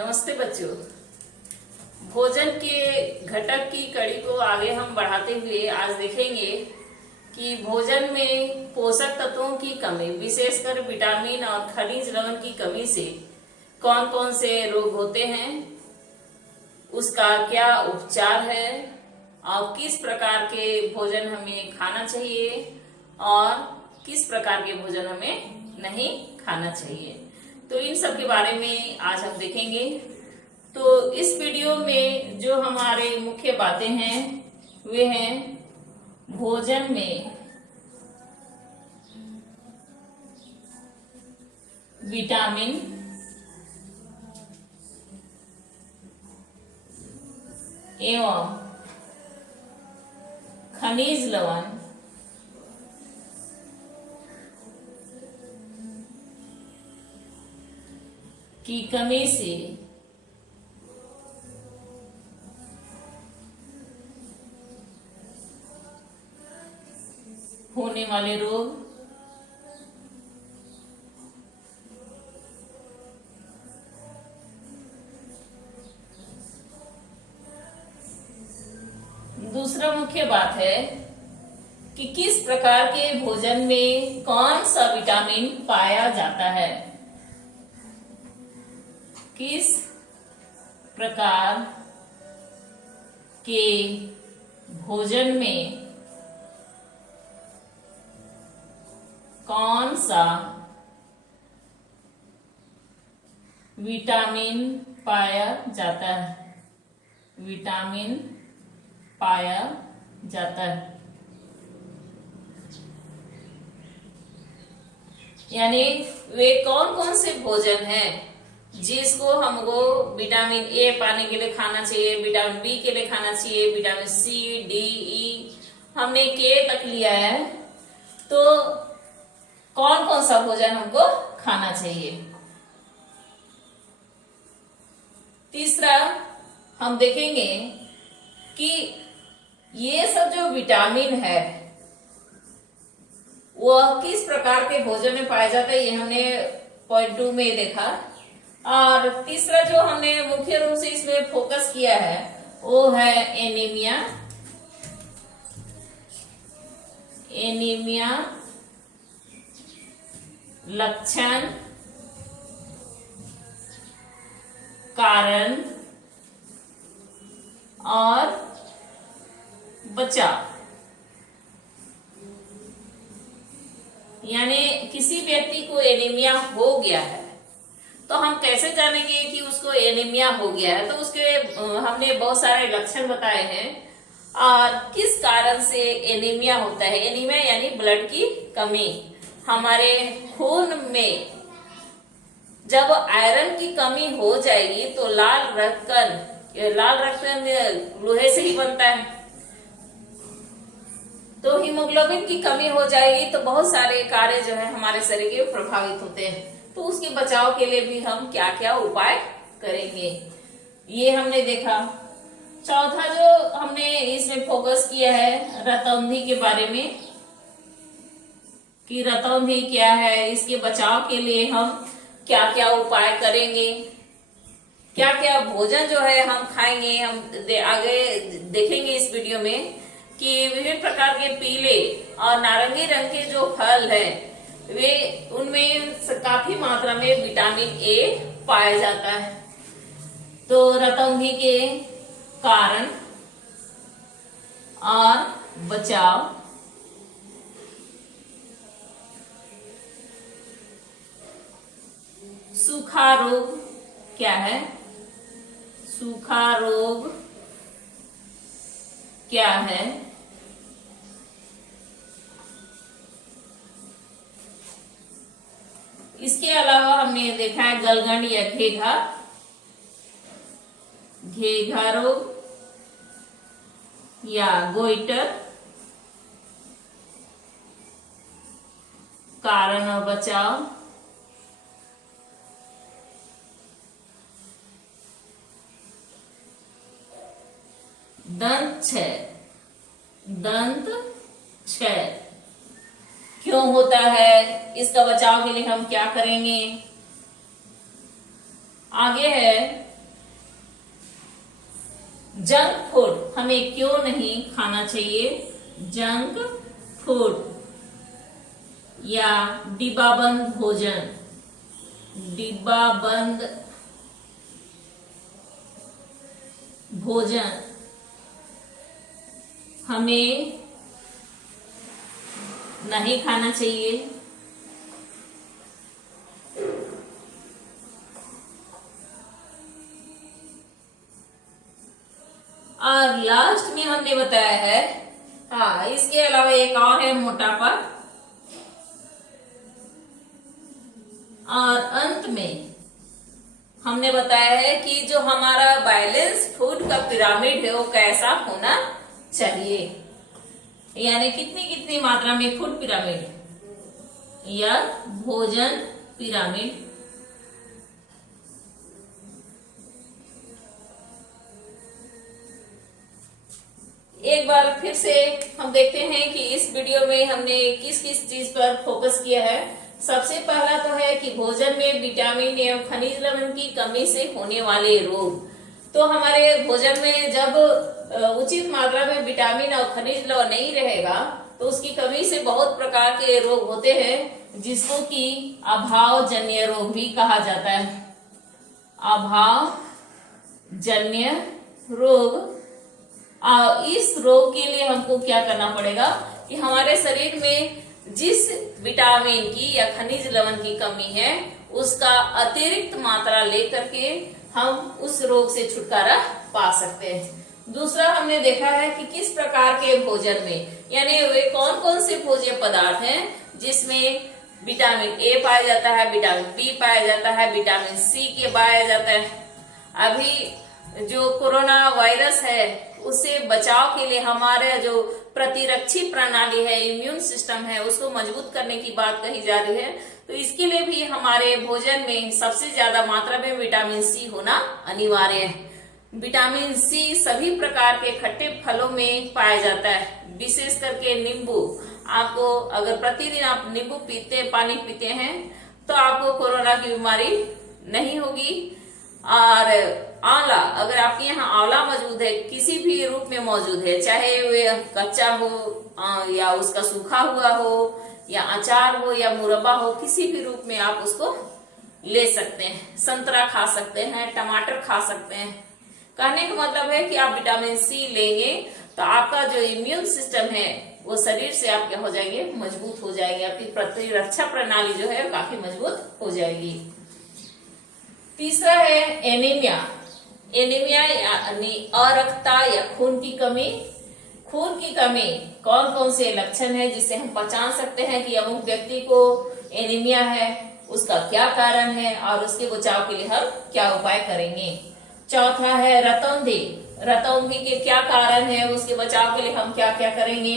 नमस्ते बच्चों। भोजन के घटक की कड़ी को आगे हम बढ़ाते हुए आज देखेंगे कि भोजन में पोषक तत्वों की कमी, विशेषकर विटामिन और खनिज लवण की कमी से कौन कौन से रोग होते हैं, उसका क्या उपचार है और किस प्रकार के भोजन हमें खाना चाहिए और किस प्रकार के भोजन हमें नहीं खाना चाहिए। तो इन सब के बारे में आज हम देखेंगे। तो इस वीडियो में जो हमारे मुख्य बातें हैं वे हैं भोजन में विटामिन, एवं खनिज लवण की कमी से होने वाले रोग, दूसरा मुख्य बात है कि किस प्रकार के भोजन में कौन सा विटामिन पाया जाता है, किस प्रकार के भोजन में कौन सा विटामिन पाया जाता है, विटामिन पाया जाता है। यानी वे कौन कौन से भोजन हैं जिसको हमको विटामिन ए पाने के लिए खाना चाहिए, विटामिन बी के लिए खाना चाहिए, विटामिन सी, डी, ई, हमने के तक लिया है। तो कौन कौन सा भोजन हमको खाना चाहिए। तीसरा हम देखेंगे कि ये सब जो विटामिन है वह किस प्रकार के भोजन में पाया जाता है, ये हमने पॉइंट 2 में देखा। और तीसरा जो हमने मुख्य रूप से इसमें फोकस किया है वो है एनीमिया, एनीमिया लक्षण, कारण और बचाव। यानी किसी व्यक्ति को एनीमिया हो गया है तो हम कैसे जानेंगे कि उसको एनीमिया हो गया है। तो उसके हमने बहुत सारे लक्षण बताए हैं और किस कारण से एनीमिया होता है। एनीमिया यानी ब्लड की कमी। हमारे खून में जब आयरन की कमी हो जाएगी तो लाल रक्त लोहे से ही बनता है, तो हीमोग्लोबिन की कमी हो जाएगी तो बहुत सारे कार्य जो है हमारे शरीर के प्रभावित होते हैं। तो उसके बचाव के लिए भी हम क्या क्या उपाय करेंगे ये हमने देखा। चौथा जो हमने इसमें फोकस किया है रतौंधी के बारे में कि रतौंधी क्या है, इसके बचाव के लिए हम क्या क्या उपाय करेंगे, क्या क्या भोजन जो है हम खाएंगे। हम आगे देखेंगे इस वीडियो में कि विभिन्न प्रकार के पीले और नारंगी रंग के जो फल है वे उनमें काफी मात्रा में विटामिन ए पाया जाता है। तो रतौंधी के कारण और बचाव, सूखा रोग क्या है, सूखा रोग क्या है, इसके अलावा हमने देखा है गलगंड या घेघा, घेघा रोग या गोइटर, कारण और बचाव, दंत क्षय, दंत क्षय क्यों होता है, इसका बचाव के लिए हम क्या करेंगे। आगे है जंक फूड हमें क्यों नहीं खाना चाहिए? जंक फूड या डिब्बाबंद भोजन, डिब्बाबंद भोजन हमें नहीं खाना चाहिए। और लास्ट में हमने बताया है, हाँ, इसके अलावा एक और है मोटापा। और अंत में हमने बताया है कि जो हमारा बैलेंस फूड का पिरामिड है वो कैसा होना चाहिए, यानी कितनी कितनी मात्रा में फूड पिरामिड या भोजन पिरामिड। एक बार फिर से हम देखते हैं कि इस वीडियो में हमने किस किस चीज पर फोकस किया है। सबसे पहला तो है कि भोजन में विटामिन एवं खनिज लवण की कमी से होने वाले रोग। तो हमारे भोजन में जब उचित मात्रा में विटामिन और खनिज लवण नहीं रहेगा तो उसकी कमी से बहुत प्रकार के रोग होते हैं, जिसको कि अभाव जन्य रोग भी कहा जाता है। अभाव जन्य रोग। इस रोग के लिए हमको क्या करना पड़ेगा कि हमारे शरीर में जिस विटामिन की या खनिज लवण की कमी है उसका अतिरिक्त मात्रा लेकर के हम उस रोग से छुटकारा पा सकते हैं। दूसरा हमने देखा है कि किस प्रकार के भोजन में, यानी वे कौन कौन से भोज्य पदार्थ हैं जिसमें विटामिन ए पाया जाता है, विटामिन बी पाया जाता है, विटामिन सी के पाया जाता है। अभी जो कोरोना वायरस है उससे बचाव के लिए हमारे जो प्रतिरक्षी प्रणाली है, इम्यून सिस्टम है, उसको मजबूत करने की बात कही जा रही है। तो इसके लिए भी हमारे भोजन में सबसे ज्यादा मात्रा में विटामिन सी होना अनिवार्य है। विटामिन सी सभी प्रकार के खट्टे फलों में पाया जाता है, विशेष करके नींबू। आपको अगर प्रतिदिन आप नींबू पानी पीते हैं तो आपको कोरोना की बीमारी नहीं होगी। और आंवला, अगर आपके यहाँ आंवला मौजूद है, किसी भी रूप में मौजूद है, चाहे वे कच्चा हो या उसका सूखा हुआ हो या अचार हो या मुरब्बा हो, किसी भी रूप में आप उसको ले सकते हैं। संतरा खा सकते हैं, टमाटर खा सकते हैं। कहने का मतलब है कि आप विटामिन सी लेंगे तो आपका जो इम्यून सिस्टम है वो शरीर से आप क्या हो जाएंगे, मजबूत हो जाएंगे। आपकी प्रतिरक्षा प्रणाली जो है काफी मजबूत हो जाएगी। तीसरा है एनीमिया। एनीमिया यानी अरक्तता या खून की कमी। खून की कमी कौन कौन से लक्षण है जिससे हम पहचान सकते हैं कि अमुक व्यक्ति को एनीमिया है, उसका क्या कारण है और उसके बचाव के लिए हम क्या उपाय करेंगे। चौथा है रतौंधी। रतौंधी के क्या कारण है, उसके बचाव के लिए हम क्या क्या करेंगे।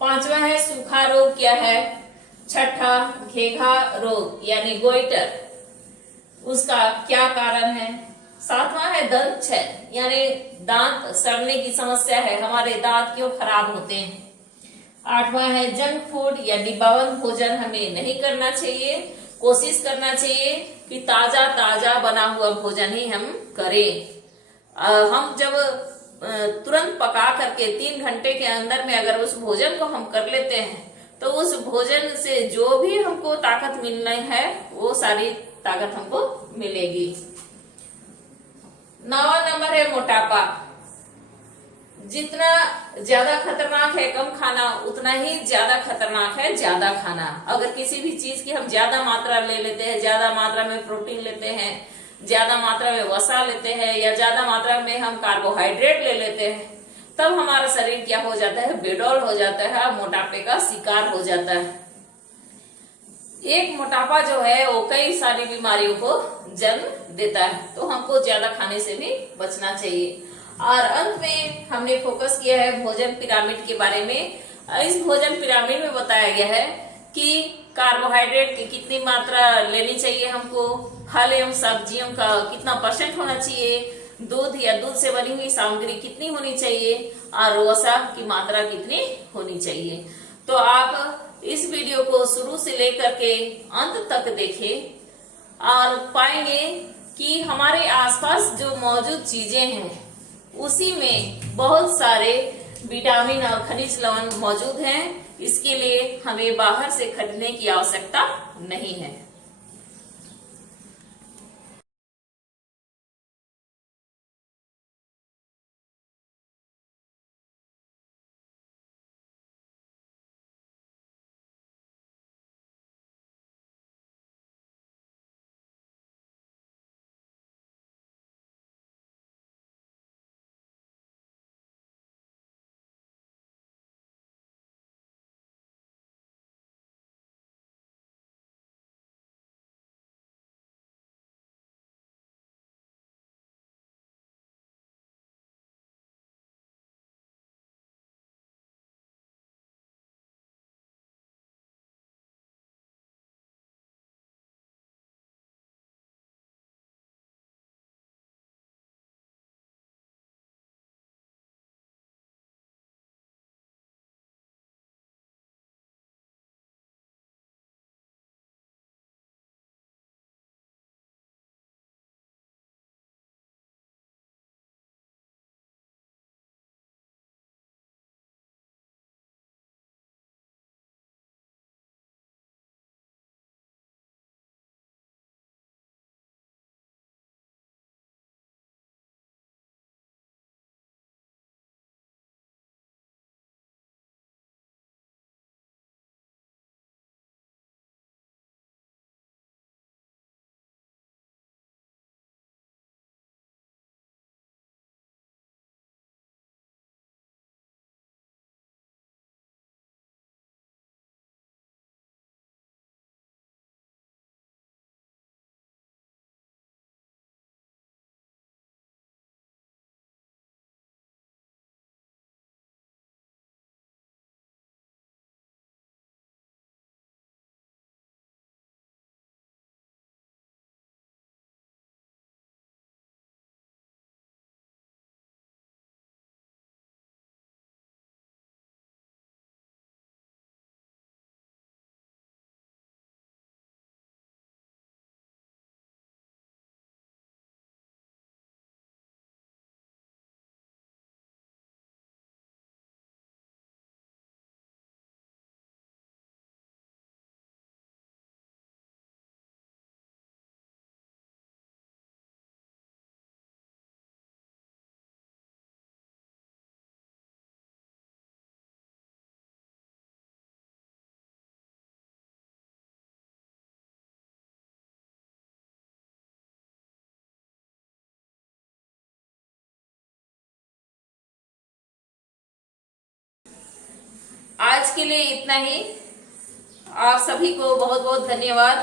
पांचवा है सूखा रोग क्या है। छठा घेघा रोग यानी गोइटर, उसका क्या कारण है। सातवां है दंत क्षय, यानी दांत सड़ने की समस्या है, हमारे दांत क्यों खराब होते हैं। आठवां है जंक फूड या डिब्बाबंद भोजन हमें नहीं करना चाहिए। कोशिश करना चाहिए कि ताजा ताजा बना हुआ भोजन ही हम करें। हम जब तुरंत पका करके 3 घंटे के अंदर में अगर उस भोजन को हम कर लेते हैं तो उस भोजन से जो भी हमको ताकत मिलनी है वो सारी ताकत हमको मिलेगी। 9वां नंबर है मोटापा। जितना ज्यादा खतरनाक है कम खाना, उतना ही ज्यादा खतरनाक है ज्यादा खाना। अगर किसी भी चीज की हम ज्यादा मात्रा ले लेते हैं, ज्यादा मात्रा में प्रोटीन लेते हैं, ज्यादा मात्रा में वसा लेते हैं या ज्यादा मात्रा में हम कार्बोहाइड्रेट ले लेते हैं, तब हमारा शरीर क्या हो जाता है, बेडौल हो जाता है, मोटापे का शिकार हो जाता है। एक मोटापा जो है वो कई सारी बीमारियों को जन्म देता है, तो हमको ज्यादा खाने से भी बचना चाहिए। और अंत में हमने फोकस किया है भोजन पिरामिड के बारे में। इस भोजन पिरामिड में बताया गया है कि कार्बोहाइड्रेट की कितनी मात्रा लेनी चाहिए हमको, फल एवं सब्जियों का कितना % होना चाहिए, दूध या दूध से बनी हुई सामग्री कितनी होनी चाहिए और वसा की मात्रा कितनी होनी चाहिए। तो आप इस वीडियो को शुरू से लेकर के अंत तक देखें और पाएंगे कि हमारे आसपास जो मौजूद चीजें हैं उसी में बहुत सारे विटामिन और खनिज लवण मौजूद हैं। इसके लिए हमें बाहर से खरीदने की आवश्यकता नहीं है। आज के लिए इतना ही। आप सभी को बहुत बहुत धन्यवाद।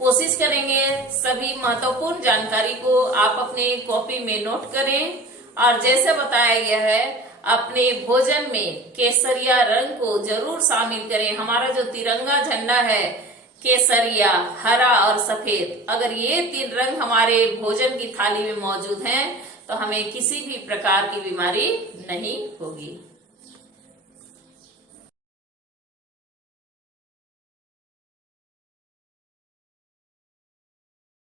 कोशिश करेंगे सभी महत्वपूर्ण जानकारी को आप अपने कॉपी में नोट करें और जैसे बताया गया है अपने भोजन में केसरिया रंग को जरूर शामिल करें। हमारा जो तिरंगा झंडा है केसरिया, हरा और सफेद, अगर ये 3 रंग हमारे भोजन की थाली में मौजूद हैं तो हमें किसी भी प्रकार की बीमारी नहीं होगी।